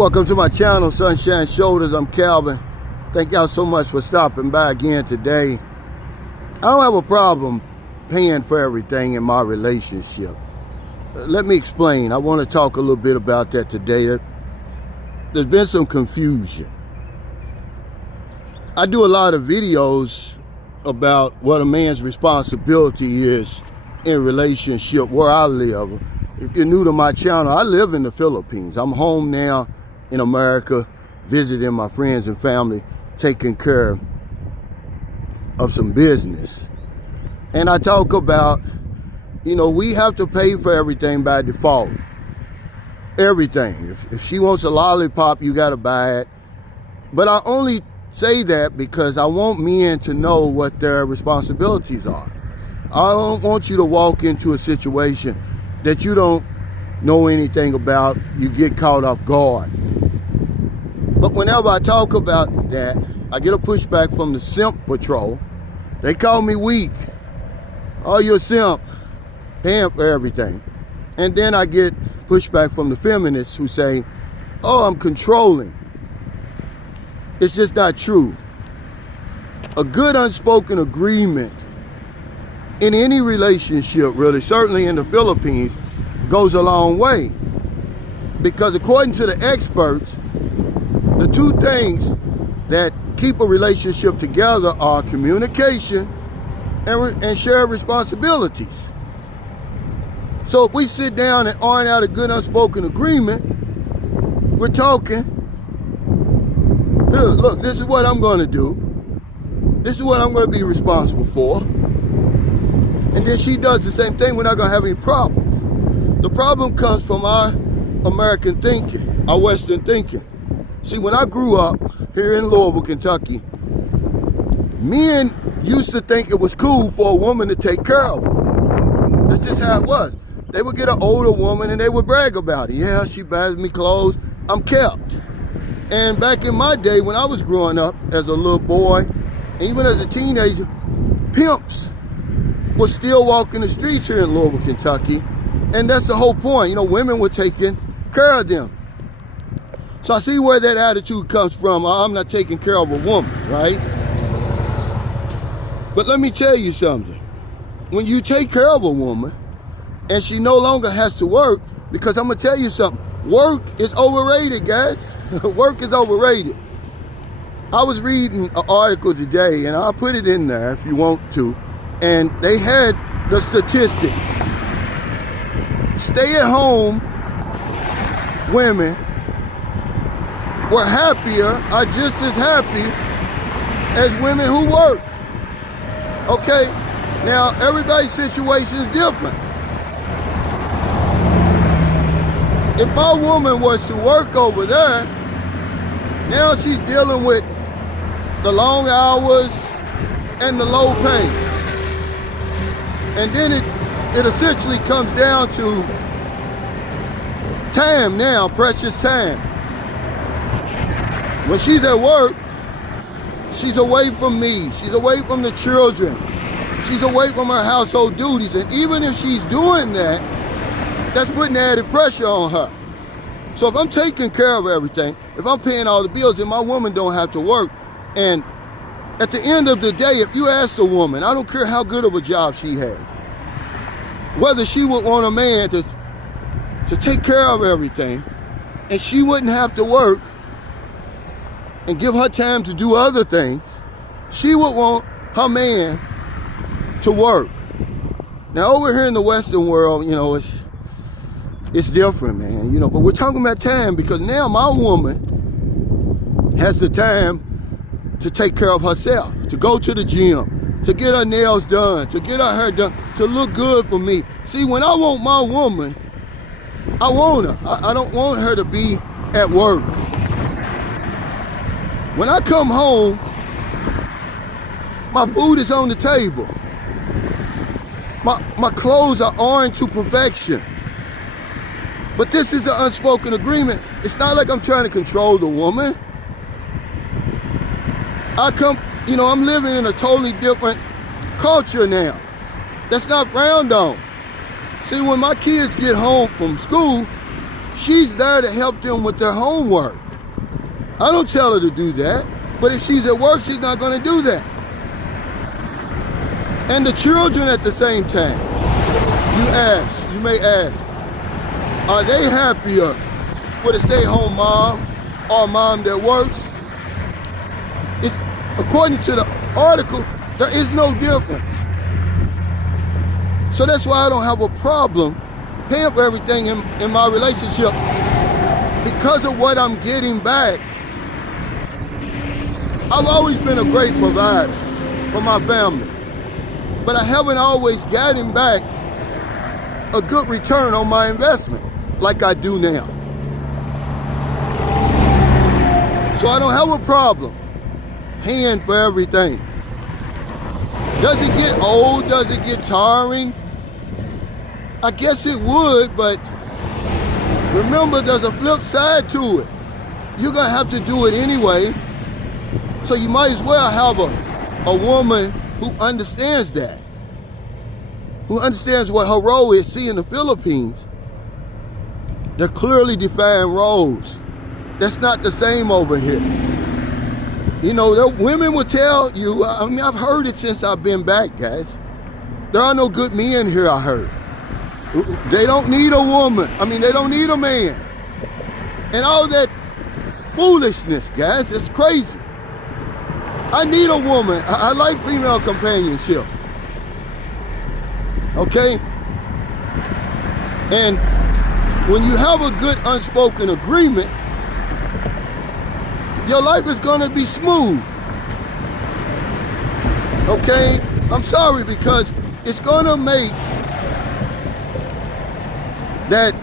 Welcome to my channel, Sunshine Shoulders. I'm Calvin. Thank y'all so much for stopping by again today. I don't have a problem paying for everything in my relationship. Let me explain. I want to talk a little bit about that today. There's been some confusion. I do a lot of videos about what a man's responsibility is in relationship where I live. If you're new to my channel, I live in the Philippines. I'm home now in America, visiting my friends and family, taking care of some business. And I talk about, we have to pay for everything by default. Everything. If she wants a lollipop, you gotta buy it. But I only say that because I want men to know what their responsibilities are. I don't want you to walk into a situation that you don't know anything about, you get caught off guard. But whenever I talk about that, I get a pushback from the simp patrol. They call me weak. Oh, you're a simp, paying for everything. And then I get pushback from the feminists who say, oh, I'm controlling. It's just not true. A good unspoken agreement in any relationship, really, certainly in the Philippines, goes a long way. Because according to the experts, the two things that keep a relationship together are communication and shared responsibilities. So if we sit down and iron out a good unspoken agreement, we're talking, here, look, this is what I'm going to do. This is what I'm going to be responsible for. And then she does the same thing, we're not going to have any problems. The problem comes from our American thinking, our Western thinking. See, when I grew up here in Louisville, Kentucky, men used to think it was cool for a woman to take care of them. That's just how it was. They would get an older woman and they would brag about it. Yeah, she buys me clothes, I'm kept. And back in my day, when I was growing up as a little boy, and even as a teenager, pimps were still walking the streets here in Louisville, Kentucky. And that's the whole point. Women were taking care of them. So I see where that attitude comes from. I'm not taking care of a woman, right? But let me tell you something. When you take care of a woman and she no longer has to work, because I'm going to tell you something, work is overrated, guys. Work is overrated. I was reading an article today, and I'll put it in there if you want to, and they had the statistic. Stay-at-home women were happier, are just as happy as women who work. Okay? Now, everybody's situation is different. If my woman was to work over there, now she's dealing with the long hours and the low pay. And then it essentially comes down to time now, precious time. When she's at work, she's away from me. She's away from the children. She's away from her household duties. And even if she's doing that, that's putting added pressure on her. So if I'm taking care of everything, if I'm paying all the bills and my woman don't have to work, and at the end of the day, if you ask a woman, I don't care how good of a job she had, whether she would want a man to take care of everything, and she wouldn't have to work and give her time to do other things, she would want her man to work. Now over here in the Western world, it's different, man, but we're talking about time, because now my woman has the time to take care of herself, to go to the gym, to get her nails done, to get her hair done, to look good for me. See, when I want my woman, I want her. I don't want her to be at work. When I come home, my food is on the table. My clothes are ironed to perfection. But this is the unspoken agreement. It's not like I'm trying to control the woman. I'm living in a totally different culture now. That's not frowned on. See, when my kids get home from school, she's there to help them with their homework. I don't tell her to do that, but if she's at work, she's not going to do that. And the children at the same time. You may ask, are they happier with a stay-at-home mom or a mom that works? It's, according to the article, there is no difference. So that's why I don't have a problem paying for everything in my relationship, because of what I'm getting back. I've always been a great provider for my family, but I haven't always gotten back a good return on my investment like I do now. So I don't have a problem paying for everything. Does it get old? Does it get tiring? I guess it would, but remember, there's a flip side to it. You're gonna have to do it anyway, so you might as well have a woman who understands that, who understands what her role is. See, in the Philippines, they're clearly defined roles. That's not the same over here. You know, the women will tell you, I mean, I've heard it since I've been back, guys. There are no good men here, I heard. They don't need a woman. I mean, they don't need a man. And all that foolishness, guys, it's crazy. I need a woman. I like female companionship. Okay? And when you have a good unspoken agreement, your life is gonna be smooth. Okay? I'm sorry, because it's gonna make that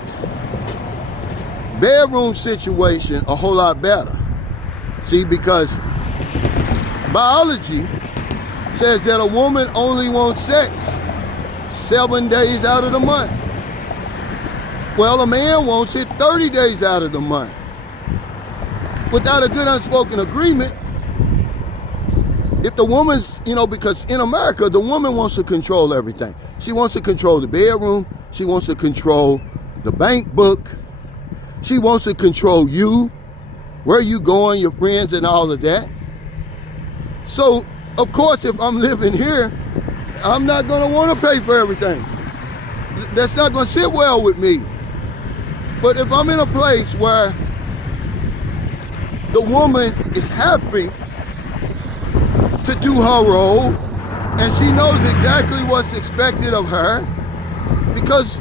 bedroom situation a whole lot better. See, because biology says that a woman only wants sex 7 days out of the month. Well, a man wants it 30 days out of the month. Without a good unspoken agreement, if the woman's, you know, because in America, the woman wants to control everything. She wants to control the bedroom. She wants to control the bank book. She wants to control you, where you going, your friends, and all of that. So, of course, if I'm living here, I'm not going to want to pay for everything. That's not going to sit well with me. But if I'm in a place where the woman is happy to do her role, and she knows exactly what's expected of her, because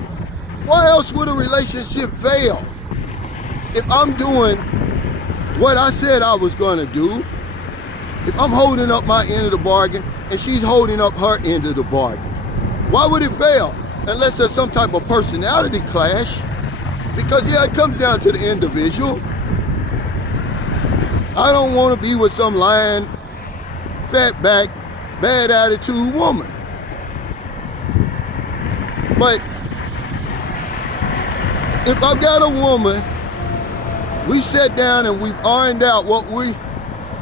why else would a relationship fail? If I'm doing what I said I was going to do, if I'm holding up my end of the bargain and she's holding up her end of the bargain, why would it fail? Unless there's some type of personality clash. Because yeah, it comes down to the individual. I don't want to be with some lying, fat back, bad attitude woman. But if I've got a woman, we've sat down and we've ironed out what we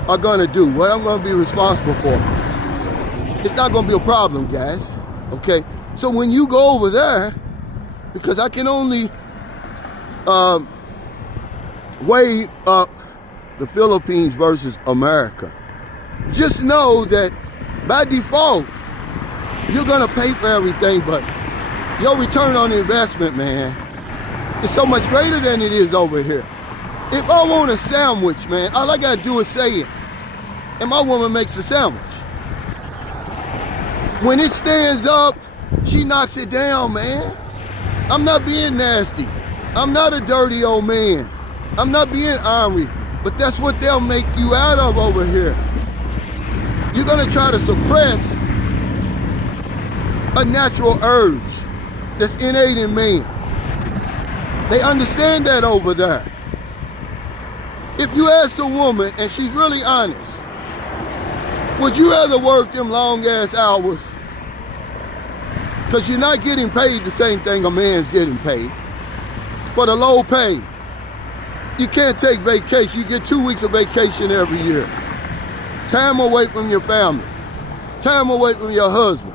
are going to do, what I'm going to be responsible for. It's not going to be a problem, guys. Okay? So when you go over there, because I can only weigh up the Philippines versus America, just know that by default, you're going to pay for everything, but your return on investment, man, is so much greater than it is over here. If I want a sandwich, man, all I got to do is say it, and my woman makes the sandwich. When it stands up, she knocks it down, man. I'm not being nasty. I'm not a dirty old man. I'm not being ornery, but that's what they'll make you out of over here. You're gonna try to suppress a natural urge that's innate in man. They understand that over there. If you ask a woman, and she's really honest, would you rather work them long ass hours? Because you're not getting paid the same thing a man's getting paid. For the low pay, you can't take vacation. You get 2 weeks of vacation every year. Time away from your family. Time away from your husband.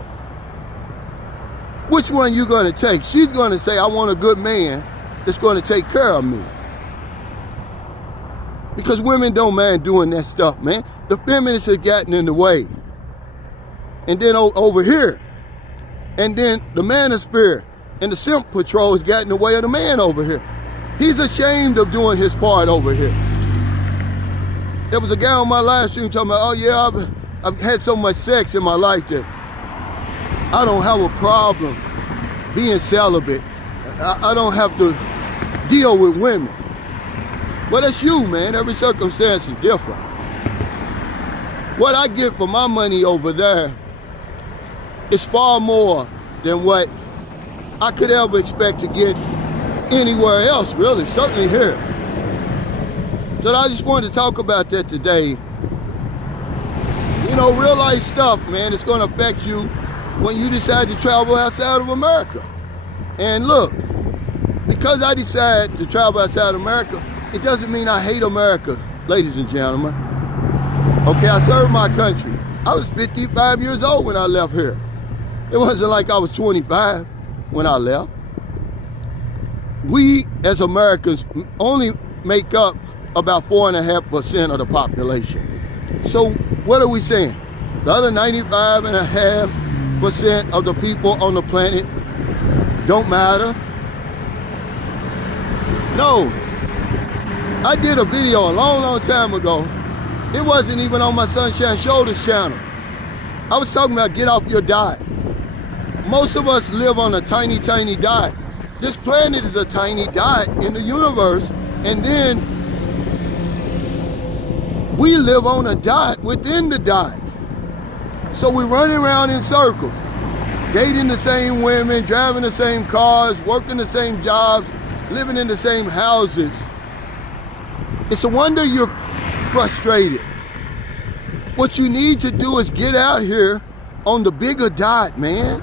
Which one you gonna take? She's gonna say, I want a good man that's going to take care of me. Because women don't mind doing that stuff, man. The feminists have gotten in the way. And then over here, and then the manosphere and the simp patrol has gotten in the way of the man over here. He's ashamed of doing his part over here. There was a guy on my live stream talking about, oh yeah, I've had so much sex in my life that I don't have a problem being celibate. I don't have to deal with women. Well, that's you, man. Every circumstance is different. What I get for my money over there is far more than what I could ever expect to get anywhere else, really, certainly here. So I just wanted to talk about that today. You know, real life stuff, man, it's gonna affect you when you decide to travel outside of America. And look, because I decide to travel outside of America, it doesn't mean I hate America, ladies and gentlemen. Okay, I served my country. I was 55 years old when I left here. It wasn't like I was 25 when I left. We, as Americans, only make up about 4.5% of the population. So what are we saying? The other 95.5% of the people on the planet don't matter? No. I did a video a long time ago. It wasn't even on my Sunshine Shoulders channel. I was talking about get off your diet. Most of us live on a tiny diet. This planet is a tiny dot in the universe, and then we live on a dot within the dot. So we're running around in circles, dating the same women, driving the same cars, working the same jobs, living in the same houses. It's a wonder you're frustrated. What you need to do is get out here on the bigger dot, man.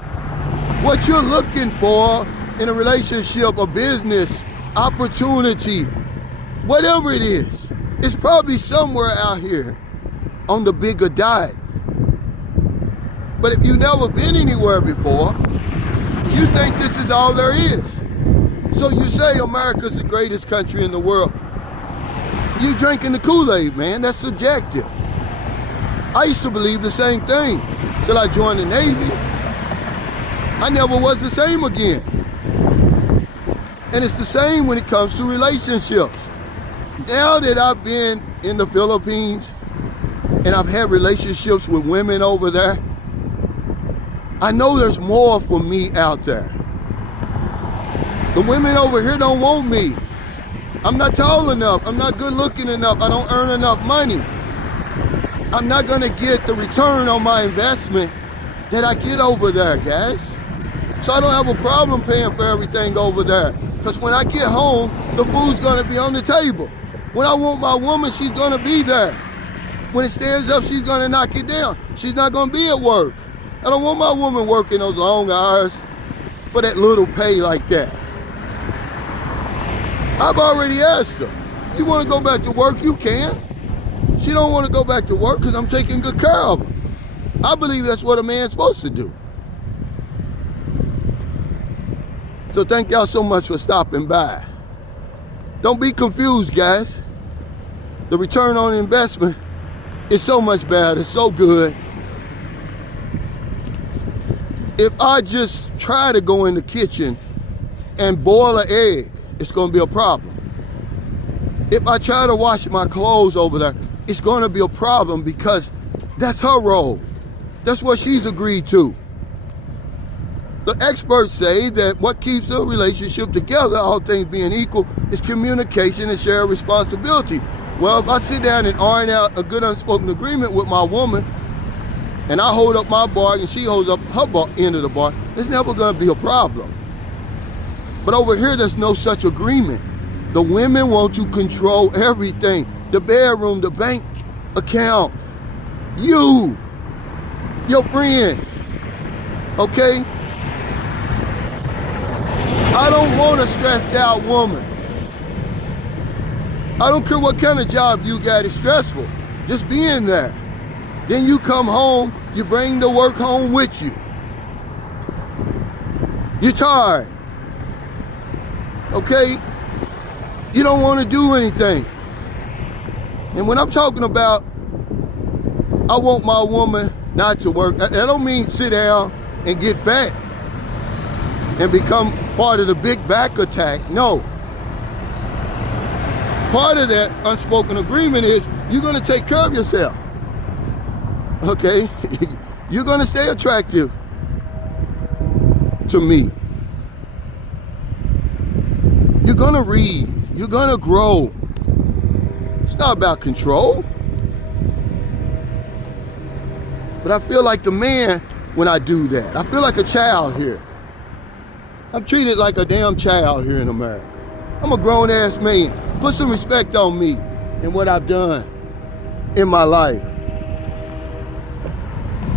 What you're looking for in a relationship, a business, opportunity, whatever it is, it's probably somewhere out here on the bigger dot. But if you've never been anywhere before, you think this is all there is. So you say America's the greatest country in the world. You drinking the Kool-Aid, man. That's subjective. I used to believe the same thing till I joined the Navy. I never was the same again. And it's the same when it comes to relationships. Now that I've been in the Philippines and I've had relationships with women over there, I know there's more for me out there. The women over here don't want me. I'm not tall enough. I'm not good looking enough. I don't earn enough money. I'm not gonna get the return on my investment that I get over there, guys. So I don't have a problem paying for everything over there. Because when I get home, the food's gonna be on the table. When I want my woman, she's gonna be there. When it stands up, she's gonna knock it down. She's not gonna be at work. I don't want my woman working those long hours for that little pay like that. I've already asked her, you want to go back to work, you can. She don't want to go back to work because I'm taking good care of her. I believe that's what a man's supposed to do. So thank y'all so much for stopping by. Don't be confused, guys. The return on investment is so much better, it's so good. If I just try to go in the kitchen and boil an egg, it's gonna be a problem. If I try to wash my clothes over there, it's gonna be a problem because that's her role. That's what she's agreed to. The experts say that what keeps a relationship together, all things being equal, is communication and shared responsibility. Well, if I sit down and iron out a good unspoken agreement with my woman, and I hold up my bar and she holds up her end of the bar, it's never gonna be a problem. But over here, there's no such agreement. The women want to control everything. The bedroom, the bank account, you, your friends, okay? I don't want a stressed out woman. I don't care what kind of job you got, it's stressful. Just being there. Then you come home, you bring the work home with you. You're tired. Okay, You don't want to do anything. And when I'm talking about I want my woman not to work, that don't mean sit down and get fat and become part of the big back attack. No. Part of that unspoken agreement is you're going to take care of yourself. Okay? You're going to stay attractive to me. You're going to read. You're going to grow. It's not about control. But I feel like the man when I do that. I feel like a child here. I'm treated like a damn child here in America. I'm a grown-ass man. Put some respect on me and what I've done in my life.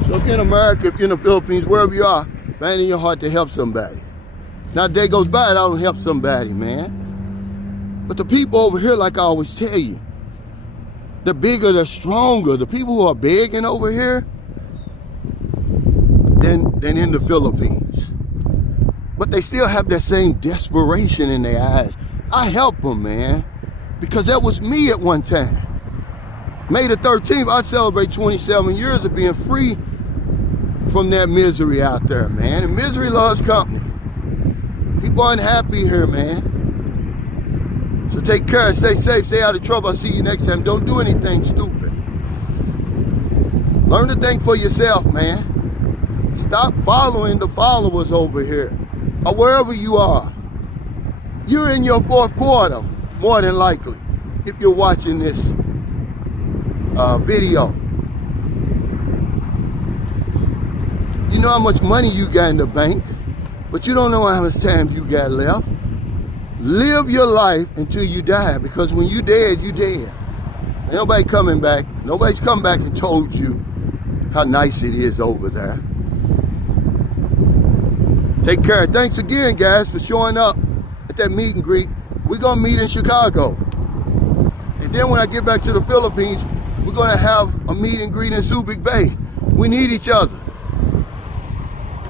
So if you're in America, if you're in the Philippines, wherever you are, find it in your heart to help somebody. Now, a day goes by and I don't help somebody, man. But the people over here, like I always tell you, the bigger, the stronger. The people who are begging over here than in the Philippines. But they still have that same desperation in their eyes. I help them, man, because that was me at one time. May the 13th, I celebrate 27 years of being free from that misery out there, man. And misery loves company. People aren't happy here, man. So take care, stay safe, stay out of trouble. I'll see you next time. Don't do anything stupid. Learn to think for yourself, man. Stop following the followers over here or wherever you are. You're in your fourth quarter, more than likely, if you're watching this video. You know how much money you got in the bank, but you don't know how much time you got left. Live your life until you die, because when you dead, you dead. Ain't nobody coming back. Nobody's come back and told you how nice it is over there. Take care. Thanks again, guys, for showing up at that meet and greet. We're going to meet in Chicago. And then when I get back to the Philippines, we're going to have a meet and greet in Subic Bay. We need each other.